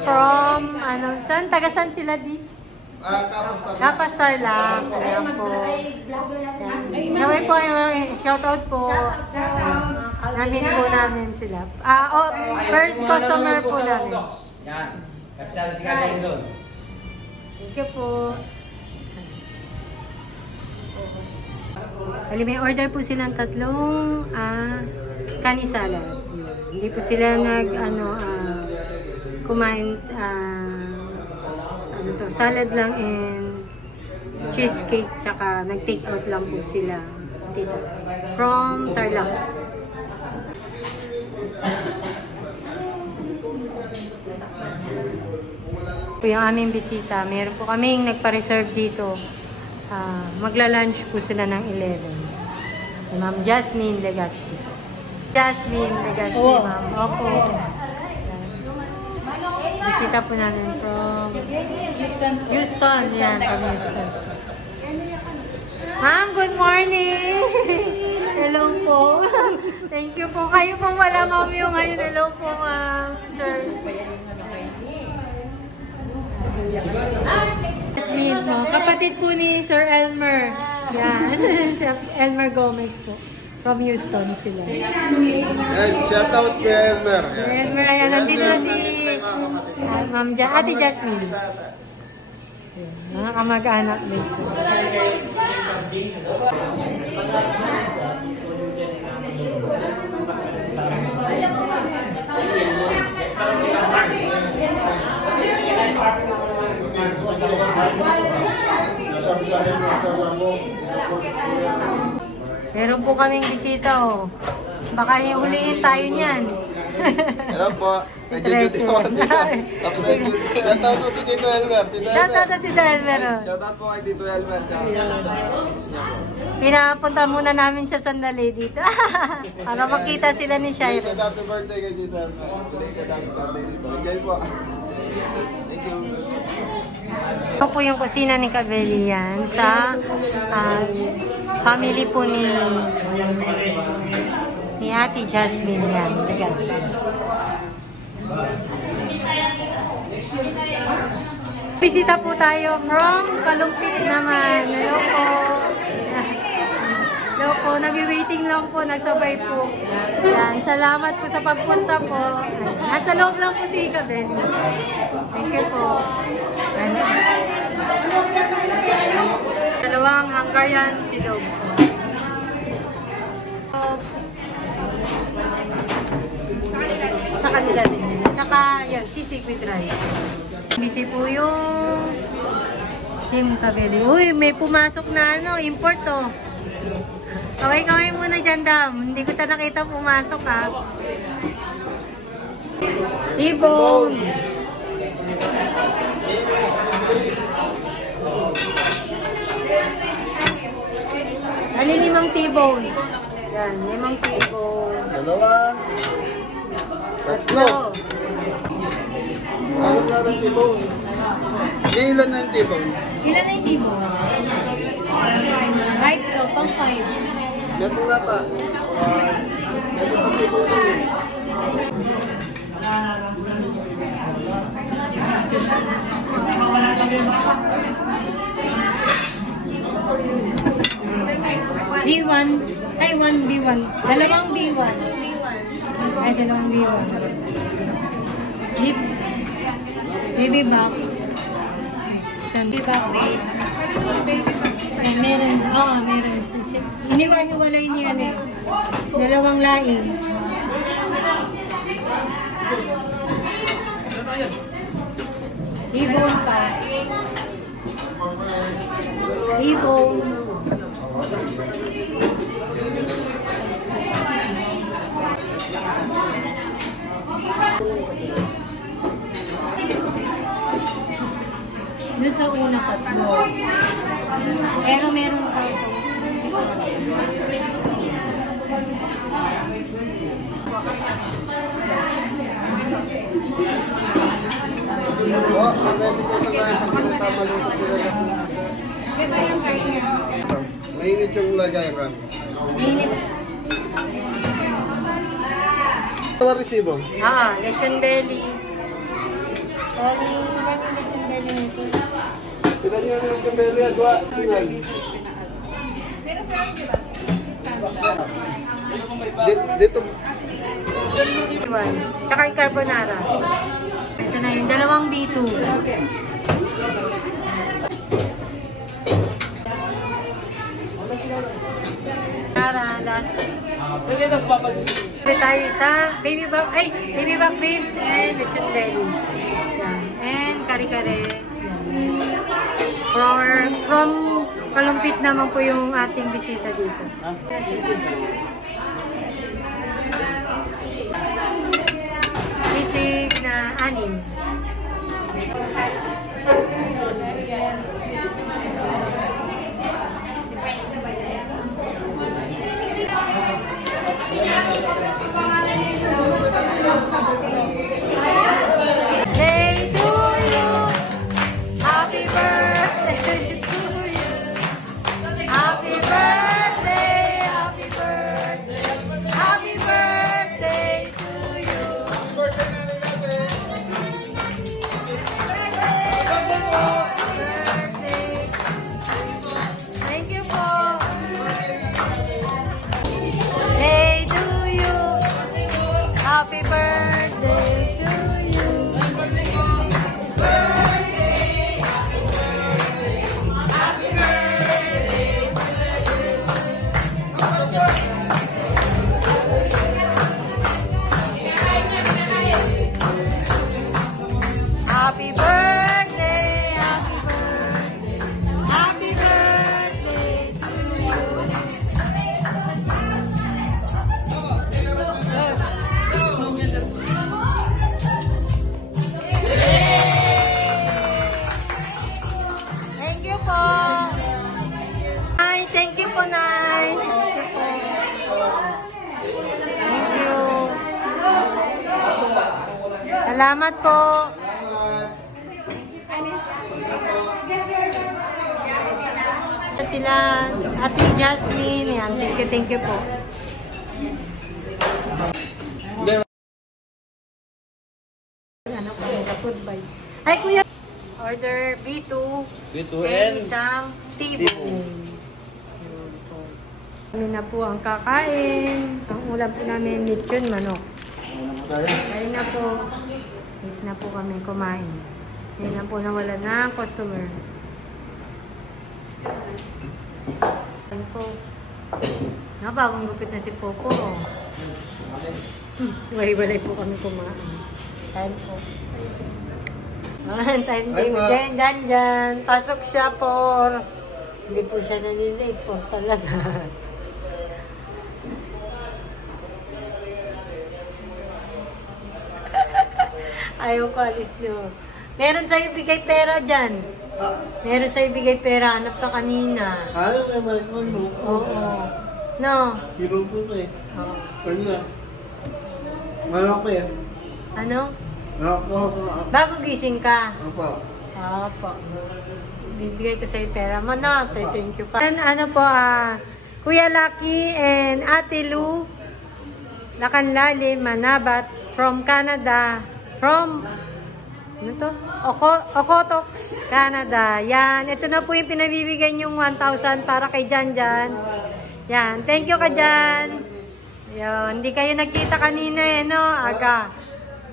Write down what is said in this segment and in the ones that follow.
From, saan? Taga-saan sila di? Kapastar lang. Ayan po. Naway po yung shoutout po. Namin po namin sila. First customer po namin. Yan. Sabi si Kagay doon. Thank you po. Bali, may order po silang tatlong kani salad. Hindi po sila kumain salad lang and cheesecake, tsaka nag-take out lang po sila dito from Tarlac. Po yung aming bisita, meron po kaming nagpa-reserve dito. Magla-lunch po sila ng 11. Ma'am Jasmine Legaspi. Jasmine Legaspi, ma'am. Opo. Bisita po namin from Houston. Yan, from Houston. Ma'am, good morning! Hello po. Thank you po. Kayo pong wala, ma'am, yung ngayon. Hello po, ma'am. Sir. Kapatid po ni Sir Elmer. Yan. Elmer Gomez po. From Houston sila. Shout out kay Elmer. Elmer, ayan. Nandito na si Ma'am Ate Jasmine. Mga kamag-anak dito. Meron po kaming bisita, oh. Baka huliin tayo niyan. Hello po. Nag-duty ako dito. Tapos nag-duty. Shoutout po si Tito Elmer. Shoutout si Tito Elmer. Shoutout po kay Tito Elmer. Pinapunta muna namin siya sandali dito. Para makita sila ni Shire. Happy birthday kay Tito Elmer. Happy birthday dito. Enjoy po. Thank you. Ito po yung kusina ni Kabeli yan sa family po ni Ate Jasmine yan. Bisita po tayo from Kalumpit naman. Hello po. Hello po. Nag-waiting lang po. Nagsabay po. Yan. Salamat po sa pagpunta po. Nasa loob lang po si Kabeli. Thank you po. Dalawang Hungarian silog. Sa kanila din. Tsaka yan, sisig with rice. Busy po yung Team Kabeli. Uy, may pumasok na import to. Kaway-kaway muna dyan, Dam. Hindi ko ta nakita pumasok, ha. T-bone. Ali, 5 T-bone. Yan, 5 T-bone. Dalawa. Tatlo. Alam na ng T-bone. Ilan na yung T-bone? Ilan na yung T-bone? 5 to, pang 5. Gato nga pa. Gato pa T-bone. B1. Ay, 1B1. Dalawang B1. Ay, dalawang B1. Baby back. Baby back. Ay, meron. Oo, meron. Iniwan-iwalay niya eh. Dalawang laing. Ibon pa. Ibon. Doon sa una 3. Pero meron pa ito. Oh, ready ko na kaya tama luto nila. Mainit yung lagay ka. Minute. Ano resibo? Lechon belly. Lechon belly nito. Pilan niyo yung kambeli at wa. Sinal. Dito. Tsaka yung carbonara. Ito na yung dalawang B2. Last. Pwede tayo sa baby back ribs and lechon belly. Yan. And kare-kare. From Kalumpit naman po yung ating bisita dito. Sisig na 6. Salamat po. Sila Ate Jasmine. Yan. Thank you po. Ano po yung food bites? Ay, kuya. Order B2. B2 and isang tibong. Kami na po ang kakain. Ang ulam po namin lechon manok. Kaya na po. Late na po kami kumain. Ngayon na po nawala na customer. Ayan po. Bagong gupit na si Popo. Oh. Walay-walay po kami kumain. Ayan po. Time game. Dyan. Pasok siya por. Hindi po siya nanilate po talaga. Ayaw ko alis nyo. Meron sa'yo bigay pera dyan. Meron sa'yo bigay pera. Hanap ka kanina. Ayaw may balik mo, no? Oo. No? Hero po ko eh. Oo. Pwede na. Malak ko eh. Ano? Malak po ako. Bago gising ka? Opo. Opo. Bibigay ko sa'yo pera mo na. Thank you pa. And ano po, Kuya Lucky and Ate Lou Lakanlalim Manabat from Canada. From ano to? Okotoks, Canada. Yan. Ito na po yung pinabibigay yung 1,000 para kay Janjan. Yan. Thank you ka Jan. Yan. Hindi kayo nagkita kanina eh, no? Aga.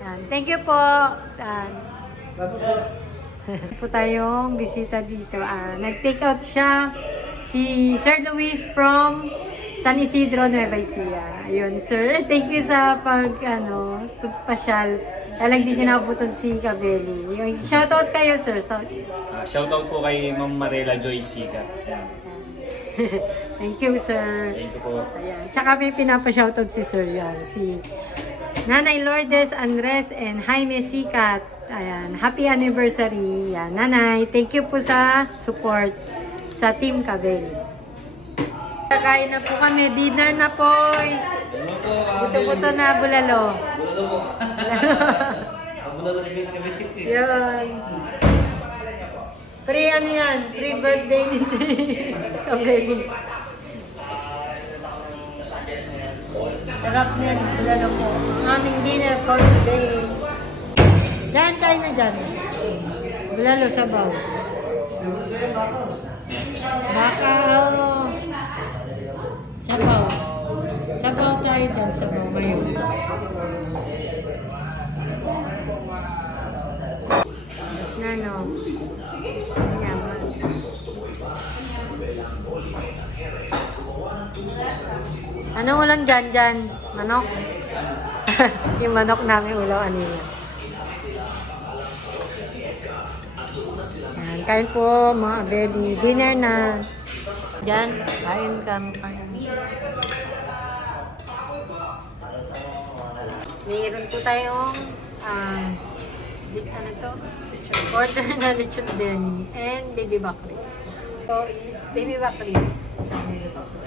Yan. Thank you po. Yan. Po tayong bisita dito. Nag-take out siya si Sir Luis from San Isidro, Nueva Ecija. Ayun, sir. Thank you sa pagpasyal. Talag din naabutan si Cabelli. Shoutout kayo, sir. Shoutout po kay Ma'am Marela Joy Sikat. Thank you, sir. Thank you po. Ayan. Tsaka may pinapa-shoutout si sir yan. Si Nanay Lourdes Andres and Jaime Sikat. Ayan. Happy anniversary. Yan. Nanay, thank you po sa support sa Team Cabelli. Kakain na po kami. Dinner na po. Buto-buto na bulalo. Yan. Pre ano yan? Pre-birthday ni Kabeli. Sarap niyan. Lalo po. Ang aming dinner for today. Diyan tayo na dyan. Lalo sabaw. Baka oh. Sabaw. Sabaw tayo dyan. Sabaw ngayon. Nano. Ayan. Anong ulam dyan? Manok? Yung manok namin ulam, ano yan? Ayan, kain po mga baby. Dinner na. Dyan, kain kami. Mayroon po tayong ano to? Order na lechon belly and baby back ribs. So is baby back ribs. Isang baby back ribs.